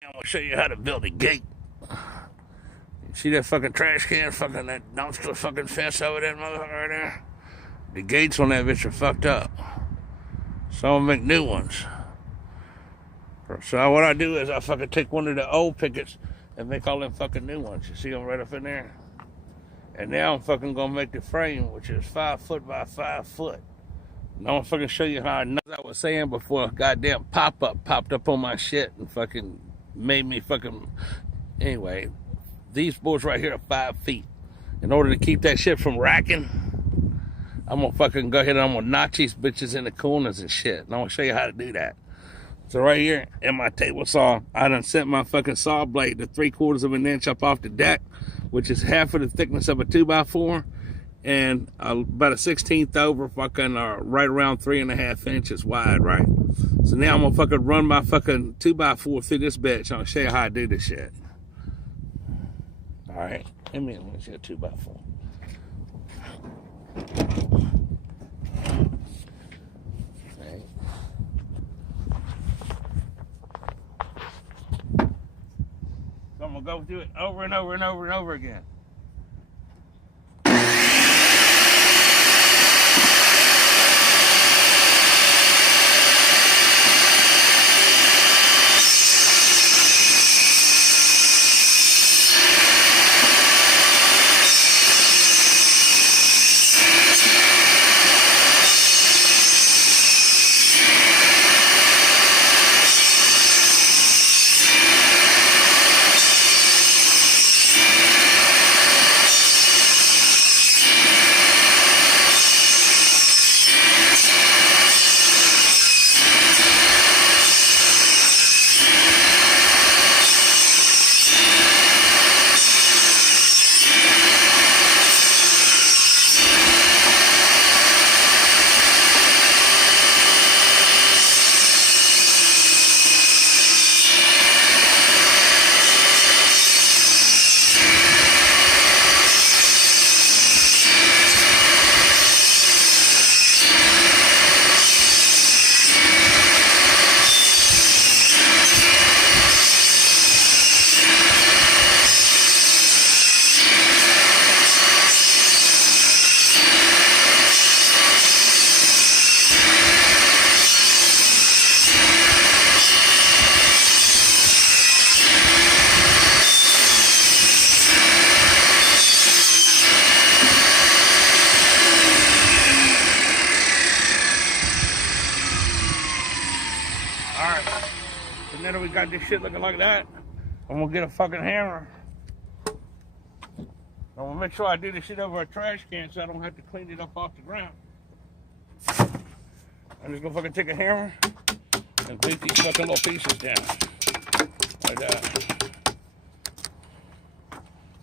I'm gonna show you how to build a gate. See that fucking trash can, fucking that dumpster fucking fence over there, motherfucker right there? The gates on that bitch are fucked up. So I'm gonna make new ones. So what I do is I fucking take one of the old pickets and make all them fucking new ones. You see them right up in there? And now I'm fucking gonna make the frame, which is 5 foot by 5 foot. And I'm gonna fucking show you how I was saying before a goddamn pop-up popped up on my shit and fucking made me fucking... Anyway, these boards right here are 5 feet. In order to keep that shit from racking, I'm gonna fucking go ahead and I'm gonna notch these bitches in the corners and shit. And I'm gonna show you how to do that. So right here in my table saw, I done set my fucking saw blade to 3/4 of an inch up off the deck, which is half of the thickness of a 2x4, and about a 1/16 over fucking right around 3.5 inches wide, right? So now I'm gonna fucking run my fucking 2x4 through this bitch. I'm gonna show you how I do this shit. All right, let me see a 2x4. So I'm gonna go through it over and over and over and over again. Now that we got this shit looking like that, I'm gonna get a fucking hammer. I'm gonna make sure I do this shit over a trash can so I don't have to clean it up off the ground. I'm just gonna fucking take a hammer and beat these fucking little pieces down. Like that.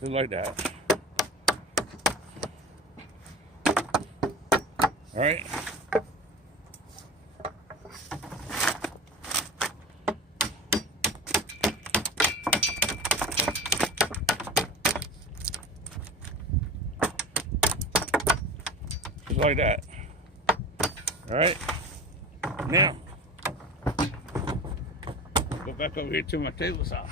Just like that. Alright? Just like that. Alright? Now, go back over here to my table saw.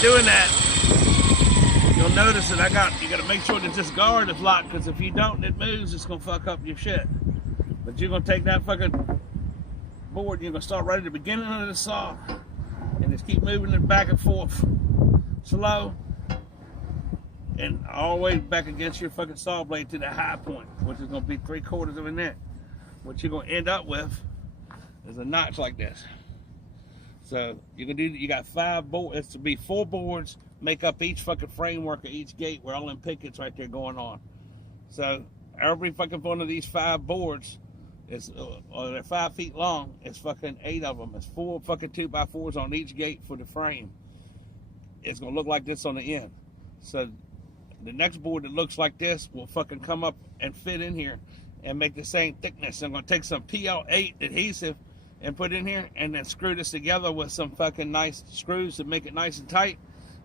Doing that, you'll notice that you gotta make sure that this guard is locked, because if you don't and it moves, it's gonna fuck up your shit. But you're gonna take that fucking board and you're gonna start right at the beginning of the saw and just keep moving it back and forth slow, and all the way back against your fucking saw blade to the high point, which is going to be 3/4 of an inch. What you're going to end up with is a notch like this. So you got 5 boards. It's to be 4 boards make up each fucking framework of each gate where all them pickets right there going on. So every fucking one of these 5 boards is they're 5 feet long. It's fucking 8 of them. It's 4 fucking 2x4s on each gate for the frame. It's gonna look like this on the end. So the next board that looks like this will fucking come up and fit in here and make the same thickness. I'm gonna take some PL8 adhesive and put in here and then screw this together with some fucking nice screws to make it nice and tight.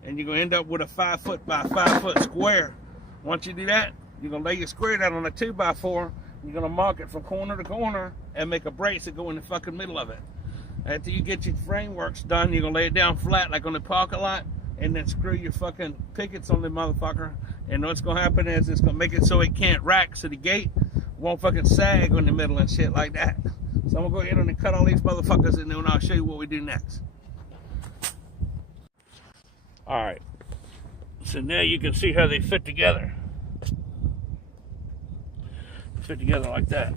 And you're gonna end up with a 5 foot by 5 foot square. Once you do that, you're gonna lay your square down on a 2x4. You're gonna mark it from corner to corner and make a brace that go in the fucking middle of it. After you get your frameworks done, you're gonna lay it down flat like on the parking lot, and then screw your fucking pickets on the motherfucker. And what's gonna happen is it's gonna make it so it can't rack, so the gate won't fucking sag on the middle and shit like that. So I'm gonna go ahead and cut all these motherfuckers, and then I'll show you what we do next. All right. So now you can see how they fit together. Fit together like that.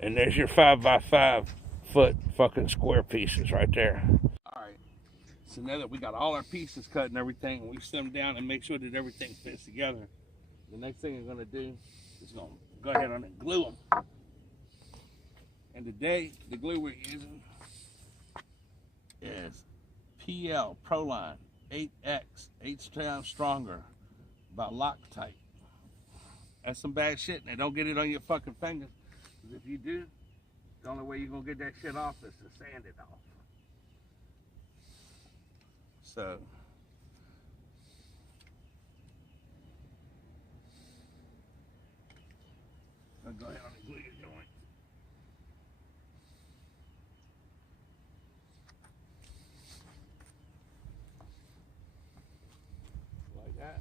And there's your 5x5 foot fucking square pieces right there. All right. So now that we got all our pieces cut and everything, and we sit them down and make sure that everything fits together, the next thing I'm gonna do is gonna go ahead and glue them. And today, the glue we're using is PL Proline 8X, 8 times stronger by Loctite. That's some bad shit. Now don't get it on your fucking fingers, because if you do, the only way you're gonna get that shit off is to sand it off. So I'll go ahead and glue your joint. Like that.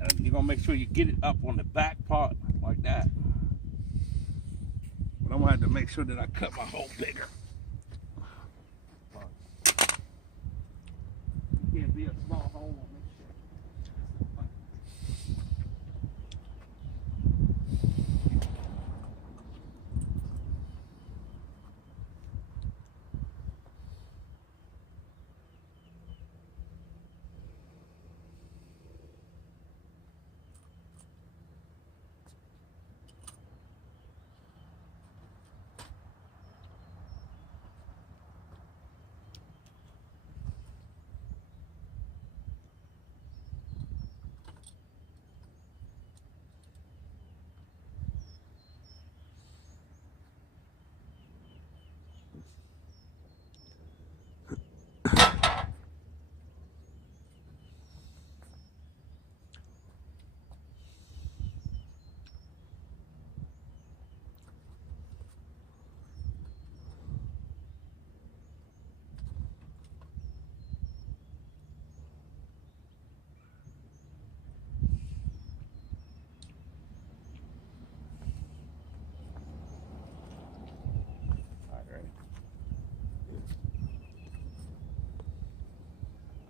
And you're gonna make sure you get it up on the back part like that. But I'm gonna have to make sure that I cut my hole bigger. It can't be a small hole on this shit.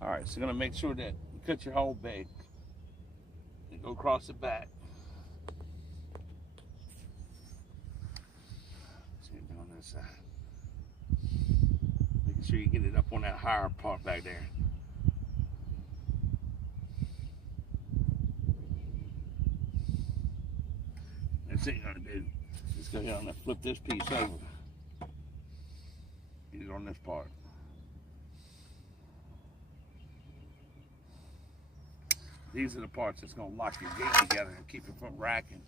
All right, so you're gonna make sure that you cut your hole big and go across the back. Same thing on this side. Making sure you get it up on that higher part back there. That's it you're gonna do. Just go ahead and flip this piece over. Get it on this part. These are the parts that's gonna lock your gate together and keep it from racking.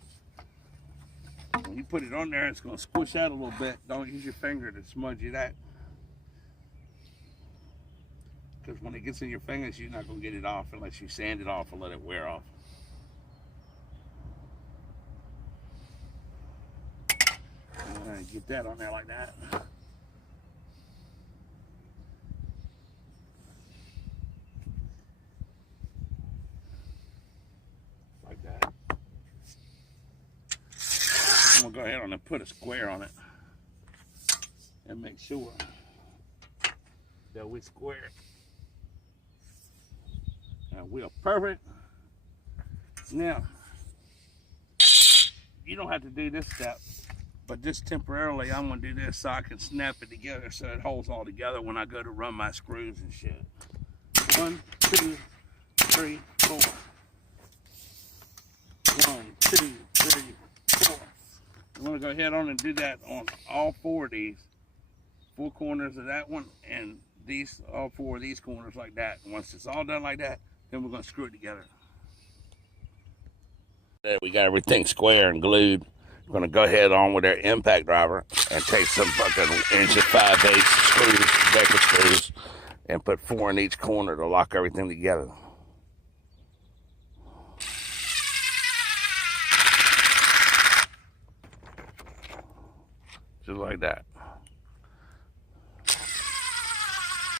When you put it on there, it's gonna squish out a little bit. Don't use your finger to smudge it out. Because when it gets in your fingers, you're not gonna get it off unless you sand it off or let it wear off. And get that on there like that. Like that. I'm gonna go ahead and put a square on it. and make sure that we square and we are perfect. Now, you don't have to do this step, but just temporarily I'm gonna do this so I can snap it together so it holds all together when I go to run my screws and shit. 1, 2, 3, 4. 1, 2, 3, 4. I'm gonna go ahead on and do that on all 4 of these. 4 corners of that one and these, all 4 of these corners like that. And once it's all done like that, then we're gonna screw it together. There, we got everything square and glued. We're gonna go ahead on with our impact driver and take some fucking inch 5/8 screws, decker screws, and put 4 in each corner to lock everything together. Just like that.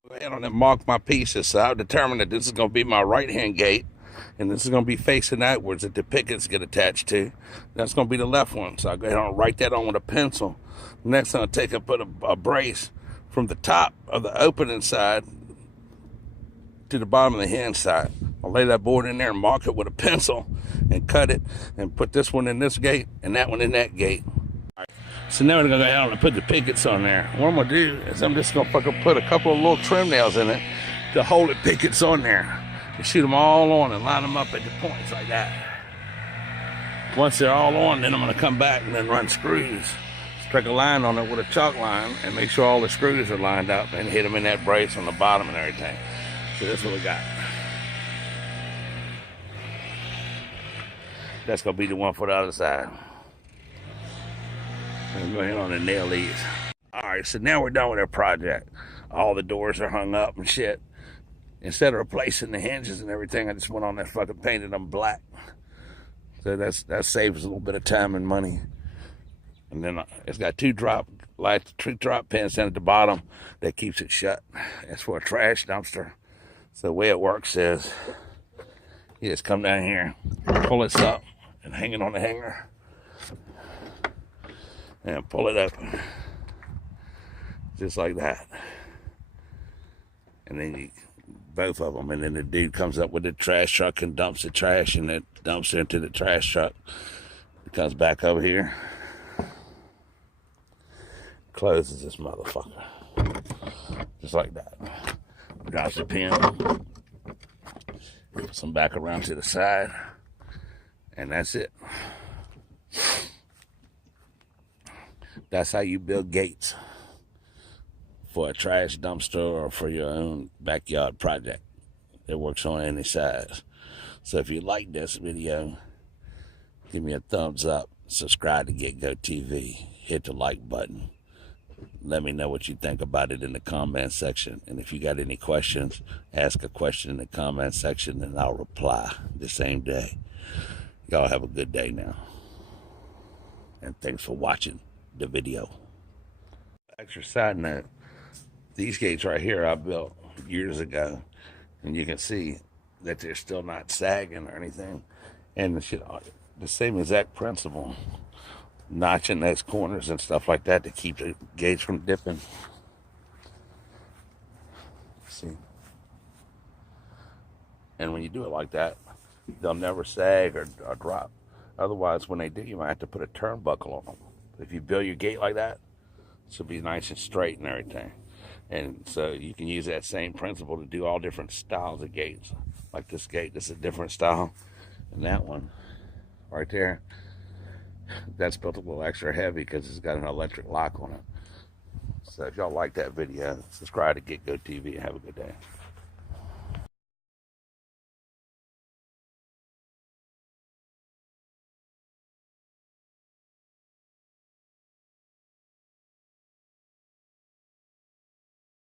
Go ahead on and mark my pieces. So I've determined that this is going to be my right-hand gate, and this is going to be facing outwards that the pickets get attached to. That's going to be the left one. So I'll go ahead and write that on with a pencil. Next, I'll take and put a brace from the top of the opening side to the bottom of the hand side. I'll lay that board in there and mark it with a pencil and cut it and put this one in this gate and that one in that gate. So now we're gonna go ahead and put the pickets on there. What I'm gonna do is I'm just gonna fucking put a couple of little trim nails in it to hold the pickets on there. And shoot them all on and line them up at the points like that. Once they're all on, then I'm gonna come back and then run screws. Strike a line on it with a chalk line and make sure all the screws are lined up and hit them in that brace on the bottom and everything. So that's what we got. That's gonna be the one for the other side. I'm going on and nail these. Alright, so now we're done with our project. All the doors are hung up and shit. Instead of replacing the hinges and everything, I just went on and fucking painted them black. So that saves a little bit of time and money. And then it's got 2 drop pins down at the bottom that keeps it shut. That's for a trash dumpster. So the way it works is you just come down here, pull this up, and hang it on the hanger. And pull it up just like that, and then both of them, and then the dude comes up with the trash truck and dumps the trash, and it dumps into the trash truck. It comes back over here, closes this motherfucker just like that. Drops the pin, puts them back around to the side, and that's it. That's how you build gates for a trash dumpster or for your own backyard project. It works on any size. So if you like this video, give me a thumbs up, subscribe to Get Go TV, hit the like button. Let me know what you think about it in the comment section. And if you got any questions, ask a question in the comment section and I'll reply the same day. Y'all have a good day now. And thanks for watching the video. Extra side note, these gates right here I built years ago, and you can see that they're still not sagging or anything, and the same exact principle, notching those corners and stuff like that to keep the gates from dipping. See, and when you do it like that, they'll never sag or drop. Otherwise, when they do, you might have to put a turnbuckle on them. If you build your gate like that, it should be nice and straight and everything. And so you can use that same principle to do all different styles of gates. Like this gate, this is a different style. And that one right there, that's built a little extra heavy because it's got an electric lock on it. So if y'all like that video, subscribe to Get Go TV and have a good day.